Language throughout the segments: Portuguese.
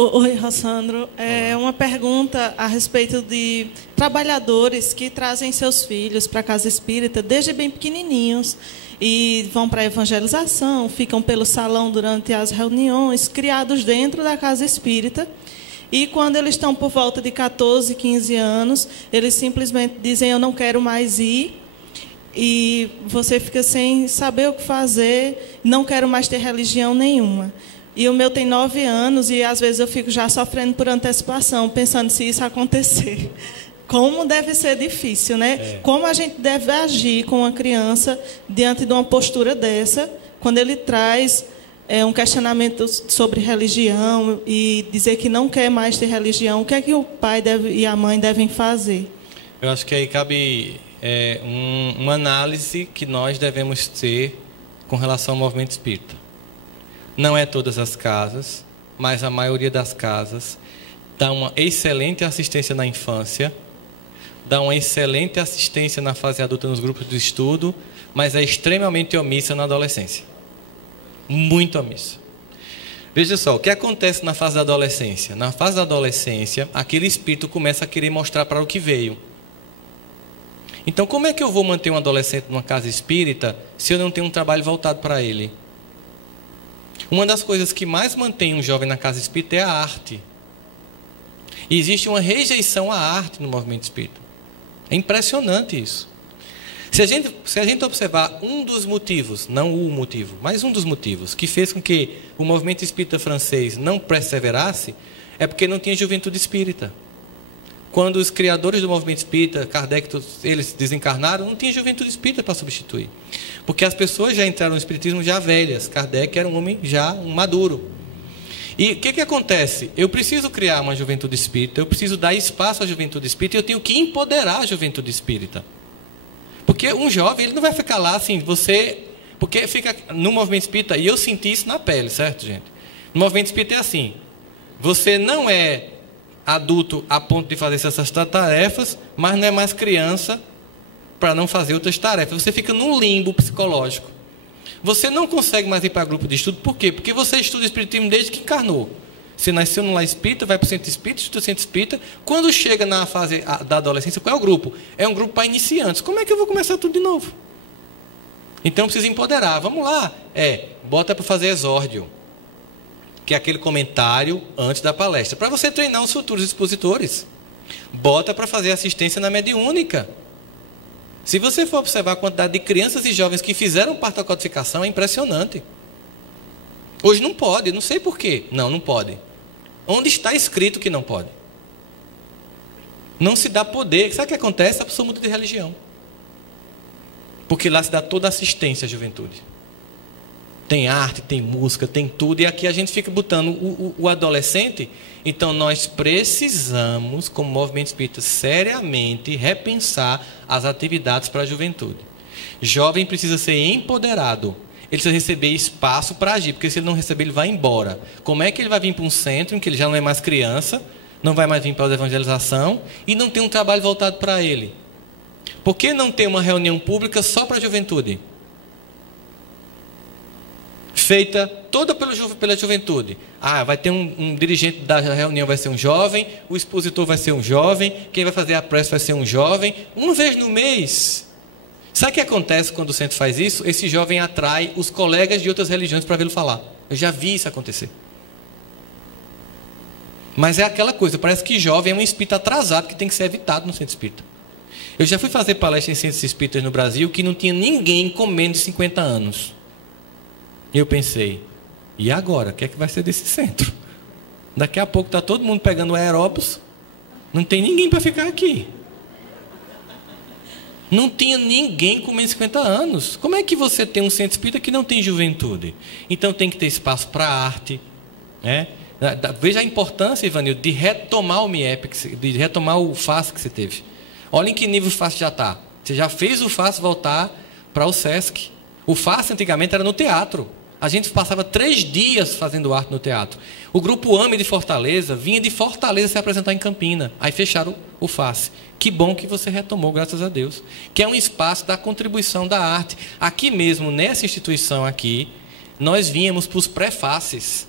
Oi, Rossandro. É uma pergunta a respeito de trabalhadores que trazem seus filhos para a casa espírita desde bem pequenininhos e vão para a evangelização, ficam pelo salão durante as reuniões, criados dentro da casa espírita. E quando eles estão por volta de 14, 15 anos, eles simplesmente dizem: eu não quero mais ir. E você fica sem saber o que fazer, não quero mais ter religião nenhuma. E o meu tem 9 anos e às vezes eu fico já sofrendo por antecipação, pensando se isso acontecer. Como deve ser difícil, né? Como a gente deve agir com uma criança diante de uma postura dessa, quando ele traz um questionamento sobre religião e dizer que não quer mais ter religião. O que é que o pai e a mãe devem fazer? Eu acho que aí cabe uma análise que nós devemos ter com relação ao movimento espírita. Não é todas as casas, mas a maioria das casas dá uma excelente assistência na infância, dá uma excelente assistência na fase adulta nos grupos de estudo, mas é extremamente omissa na adolescência. Muito omissa. Veja só, o que acontece na fase da adolescência? Na fase da adolescência, aquele espírito começa a querer mostrar para o que veio. Então, como é que eu vou manter um adolescente numa casa espírita se eu não tenho um trabalho voltado para ele? Uma das coisas que mais mantém um jovem na casa espírita é a arte. E existe uma rejeição à arte no movimento espírita. É impressionante isso. Se a gente observar um dos motivos, não o motivo, mas um dos motivos que fez com que o movimento espírita francês não perseverasse, é porque não tinha juventude espírita. Quando os criadores do movimento espírita, Kardec, eles desencarnaram, não tinha juventude espírita para substituir. Porque as pessoas já entraram no espiritismo já velhas. Kardec era um homem já maduro. E o que acontece? Eu preciso criar uma juventude espírita, eu preciso dar espaço à juventude espírita, e eu tenho que empoderar a juventude espírita. Porque um jovem, ele não vai ficar lá assim, porque fica no movimento espírita, e eu senti isso na pele, certo, gente? No movimento espírita é assim, você não é adulto a ponto de fazer essas tarefas, mas não é mais criança para não fazer outras tarefas. Você fica num limbo psicológico. Você não consegue mais ir para grupo de estudo. Por quê? Porque você estuda espiritismo desde que encarnou. Você nasceu no lar espírita, vai para o centro espírita, estuda o centro espírita. Quando chega na fase da adolescência, qual é o grupo? É um grupo para iniciantes. Como é que eu vou começar tudo de novo? Então, precisa empoderar. Vamos lá. Bota para fazer exórdio, que é aquele comentário antes da palestra, para você treinar os futuros expositores. Bota para fazer assistência na mediúnica. Se você for observar a quantidade de crianças e jovens que fizeram parte da codificação, é impressionante. Hoje não pode, não sei por quê. Não pode. Onde está escrito que não pode? Não se dá poder. Sabe o que acontece? A pessoa muda de religião. Porque lá se dá toda a assistência à juventude. Tem arte, tem música, tem tudo. E aqui a gente fica botando o adolescente. Então nós precisamos, como movimento espírita, seriamente repensar as atividades para a juventude. Jovem precisa ser empoderado. Ele precisa receber espaço para agir. Porque se ele não receber, ele vai embora. Como é que ele vai vir para um centro em que ele já não é mais criança, não vai mais vir para a evangelização e não tem um trabalho voltado para ele? Por que não ter uma reunião pública só para a juventude? Feita toda pela juventude. Vai ter um dirigente da reunião, vai ser um jovem, o expositor vai ser um jovem, quem vai fazer a prece vai ser um jovem, uma vez no mês. Sabe o que acontece quando o centro faz isso? Esse jovem atrai os colegas de outras religiões para vê-lo falar. Eu já vi isso acontecer. Mas é aquela coisa, parece que jovem é um espírito atrasado que tem que ser evitado no centro espírita. Eu já fui fazer palestra em centros espíritas no Brasil que não tinha ninguém com menos de 50 anos. E eu pensei, e agora? O que é que vai ser desse centro? Daqui a pouco está todo mundo pegando aeróbus, não tem ninguém para ficar aqui. Não tinha ninguém com menos de 50 anos. Como é que você tem um centro espírita que não tem juventude? Então tem que ter espaço para arte. Veja a importância, Ivanildo, de retomar o MIEP, de retomar o FAS que você teve. Olha em que nível o FAS já está. Você já fez o FAS voltar para o SESC. O FAS antigamente era no teatro. A gente passava 3 dias fazendo arte no teatro. O grupo AME de Fortaleza vinha de Fortaleza se apresentar em Campina. Aí fecharam o FAS. Que bom que você retomou, graças a Deus. Que é um espaço da contribuição da arte. Aqui mesmo, nessa instituição aqui, nós vínhamos para os pré-faces.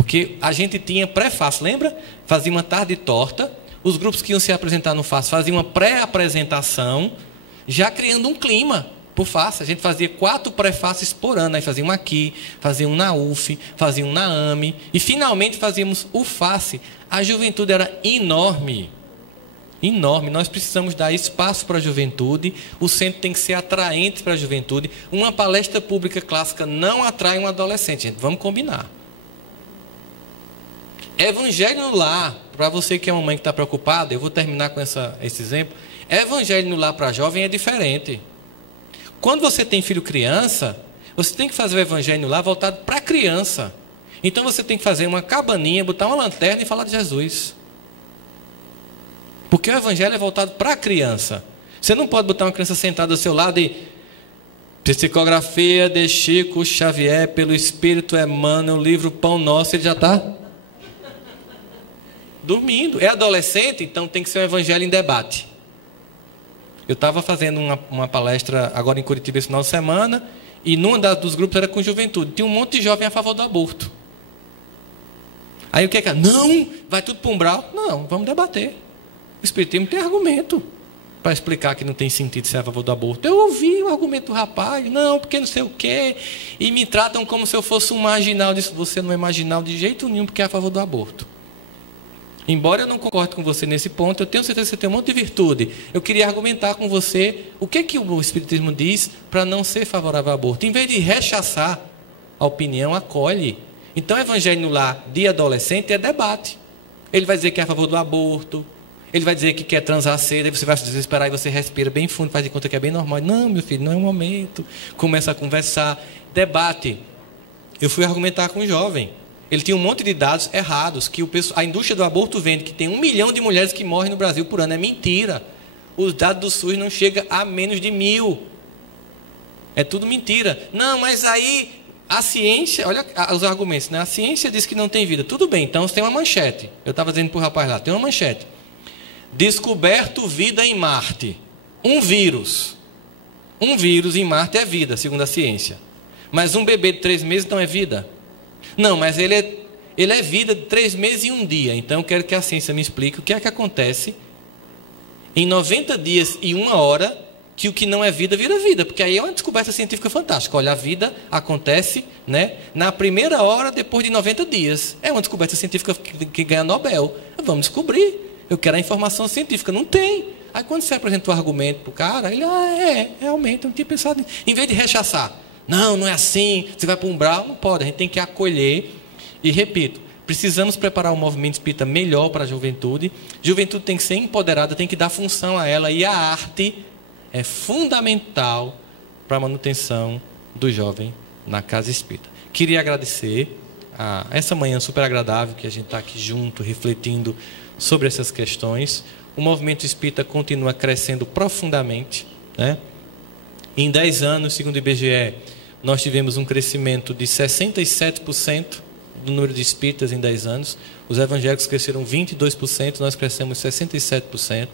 Porque a gente tinha pré-fácil, lembra? Fazia uma tarde torta, os grupos que iam se apresentar no FACE faziam uma pré-apresentação, já criando um clima por FACE. A gente fazia 4 pré-faces por ano, aí fazia um aqui, fazia um na UF, fazia um na AME, e finalmente fazíamos o FACE. A juventude era enorme. Enorme, nós precisamos dar espaço para a juventude, o centro tem que ser atraente para a juventude. Uma palestra pública clássica não atrai um adolescente, gente, vamos combinar. Evangelho no lar, para você que é uma mãe que está preocupada, eu vou terminar com esse exemplo. Evangelho no lar para jovem é diferente. Quando você tem filho criança, você tem que fazer o evangelho no lar voltado para a criança. Então você tem que fazer uma cabaninha, botar uma lanterna e falar de Jesus. Porque o evangelho é voltado para a criança. Você não pode botar uma criança sentada ao seu lado e... Psicografia de Chico Xavier pelo Espírito Emmanuel, livro Pão Nosso, ele já está dormindo. É adolescente, então tem que ser um evangelho em debate. Eu estava fazendo uma palestra agora em Curitiba esse final de semana, e num dos grupos era com juventude. Tinha um monte de jovem a favor do aborto. Aí o que é que... Não, vai tudo para o umbral. Não, vamos debater. O Espiritismo tem argumento para explicar que não tem sentido ser a favor do aborto. Eu ouvi o argumento do rapaz, não, porque não sei o quê, e me tratam como se eu fosse um marginal. Disse, você não é marginal de jeito nenhum, porque é a favor do aborto. Embora eu não concorde com você nesse ponto, eu tenho certeza que você tem um monte de virtude. Eu queria argumentar com você o que o Espiritismo diz para não ser favorável ao aborto. Em vez de rechaçar a opinião, acolhe. Então, o evangelho no lar de adolescente é debate. Ele vai dizer que é a favor do aborto, ele vai dizer que quer transar cedo, aí você vai se desesperar e você respira bem fundo, faz de conta que é bem normal. Não, meu filho, não é o momento. Começa a conversar. Debate. Eu fui argumentar com um jovem. Ele tinha um monte de dados errados, que a indústria do aborto vende, que tem 1 milhão de mulheres que morrem no Brasil por ano. É mentira. Os dados do SUS não chegam a menos de 1.000. É tudo mentira. Não, mas aí a ciência, olha os argumentos, né? A ciência diz que não tem vida. Tudo bem, então tem uma manchete. Eu estava dizendo para o rapaz lá, tem uma manchete. Descoberto vida em Marte. Um vírus em Marte é vida, segundo a ciência. Mas um bebê de 3 meses não é vida. Não, mas ele é vida de 3 meses e 1 dia. Então eu quero que a ciência me explique o que é que acontece em 90 dias e 1 hora que o que não é vida vira vida. Porque aí é uma descoberta científica fantástica. Olha, a vida acontece, né, na primeira hora depois de 90 dias. É uma descoberta científica que ganha Nobel. Vamos descobrir. Eu quero a informação científica. Não tem. Aí quando você apresenta o argumento para o cara, ele, realmente, eu não tinha pensado nisso. Em vez de rechaçar, não é assim, você vai para um umbral, não pode. A gente tem que acolher. E repito, precisamos preparar um movimento espírita melhor para a juventude. Juventude tem que ser empoderada, tem que dar função a ela. E a arte é fundamental para a manutenção do jovem na casa espírita. Queria agradecer a essa manhã super agradável que a gente está aqui junto, refletindo sobre essas questões. O movimento espírita continua crescendo profundamente, né? Em 10 anos, segundo o IBGE, nós tivemos um crescimento de 67% do número de espíritas em 10 anos. Os evangélicos cresceram 22%, nós crescemos 67%.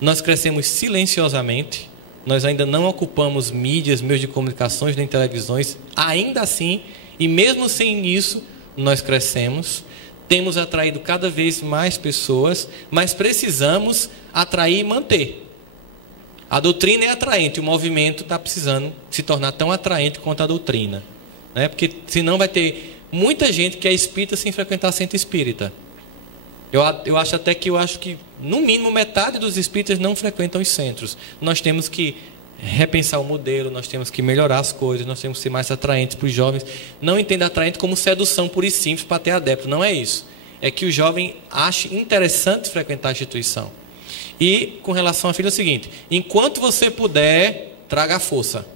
Nós crescemos silenciosamente. Nós ainda não ocupamos mídias, meios de comunicações, nem televisões. Ainda assim, e mesmo sem isso, nós crescemos. Temos atraído cada vez mais pessoas, mas precisamos atrair e manter. A doutrina é atraente, o movimento está precisando se tornar tão atraente quanto a doutrina, né? Porque senão vai ter muita gente que é espírita sem frequentar centro espírita. Eu acho que no mínimo metade dos espíritas não frequentam os centros. Nós temos que repensar o modelo, nós temos que melhorar as coisas, nós temos que ser mais atraentes para os jovens. Não entenda atraente como sedução pura e simples para ter adepto, não é isso. É que o jovem ache interessante frequentar a instituição. E com relação à filha é o seguinte, enquanto você puder, traga a força.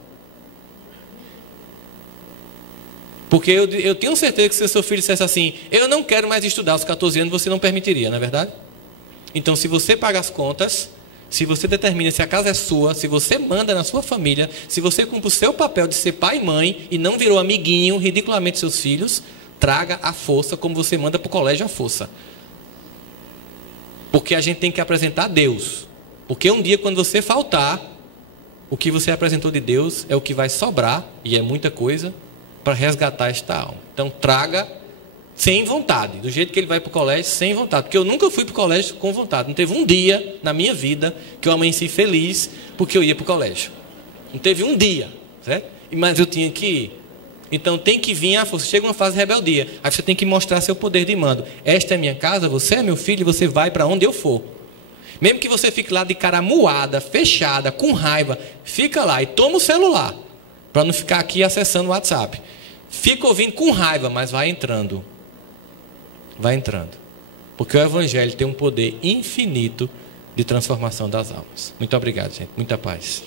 Porque eu tenho certeza que se o seu filho dissesse assim, eu não quero mais estudar aos 14 anos, você não permitiria, não é verdade? Então, se você paga as contas, se você determina se a casa é sua, se você manda na sua família, se você cumpre o seu papel de ser pai e mãe e não virou amiguinho, ridiculamente seus filhos, traga a força como você manda para o colégio a força. Porque a gente tem que apresentar a Deus. Porque um dia, quando você faltar, o que você apresentou de Deus é o que vai sobrar, e é muita coisa, para resgatar esta alma. Então, traga sem vontade, do jeito que ele vai para o colégio, sem vontade. Porque eu nunca fui para o colégio com vontade. Não teve um dia na minha vida que eu amanheci feliz porque eu ia para o colégio. Não teve um dia, certo? Mas eu tinha que ir. Então tem que vir a força. Chega uma fase de rebeldia. Aí você tem que mostrar seu poder de mando. Esta é minha casa, você é meu filho, e você vai para onde eu for. Mesmo que você fique lá de cara moada, fechada, com raiva, fica lá e toma o celular, para não ficar aqui acessando o WhatsApp. Fica ouvindo com raiva, mas vai entrando. Vai entrando. Porque o Evangelho tem um poder infinito de transformação das almas. Muito obrigado, gente. Muita paz.